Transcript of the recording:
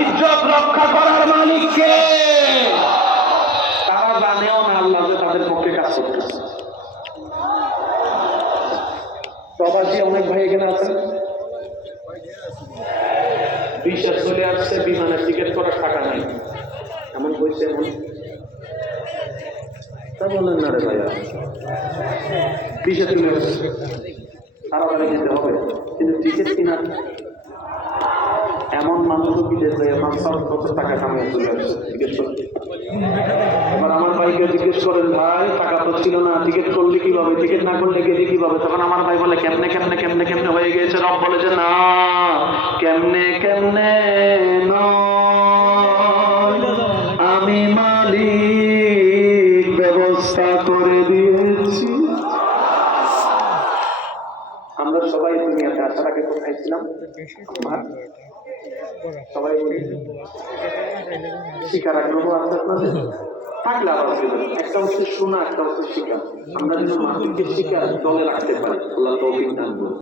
ইজ্জত রক্ষা করার মালিক কে? তারা জানেও না আল্লাহ যে তাদের পক্ষে কাজ করতেছে। প্রবাসী অনেক ভাই এখানে আছেন, বিদেশে চলে আসছে, বিমানের টিকিট করার টাকা নাই, এমন হয়েছে। এমন তা বলেন না রে ভাইয়া, বিদেশে চলে আসছে, তাড়াতাড়ি যেতে হবে, কিন্তু টিকিট কিনা এমন মানুষও বিদেশ যায় 5-7 টাকা কামিয়ে চলে আসছে জিজ্ঞেস করে। এবার আমার ভাইকে জিজ্ঞেস করেন, ভাই টাকা তো ছিল না, টিকিট করলে কিভাবে, টিকিট না করলে গেলে কিভাবে? তখন আমার ভাই বলে কেমনে কেমনে কেমনে কেমনে হয়ে গিয়েছে। রব বলেছে না, কেমনে কেমনে আমি মালিক ব্যবস্থা করে দিয়েছি। আমরা সবাই দুনিয়াতে আসার আগে কোথায় ছিলাম? সবাই শিকার আগ্রহ আছে আপনাদের? থাকলে আবার একটা হচ্ছে শোনা, একটা হচ্ছে শিকার। আমরা যেন মাটিকে শিকার দলে রাখতে পারি, আল্লাহ তৌফিক দান করুন।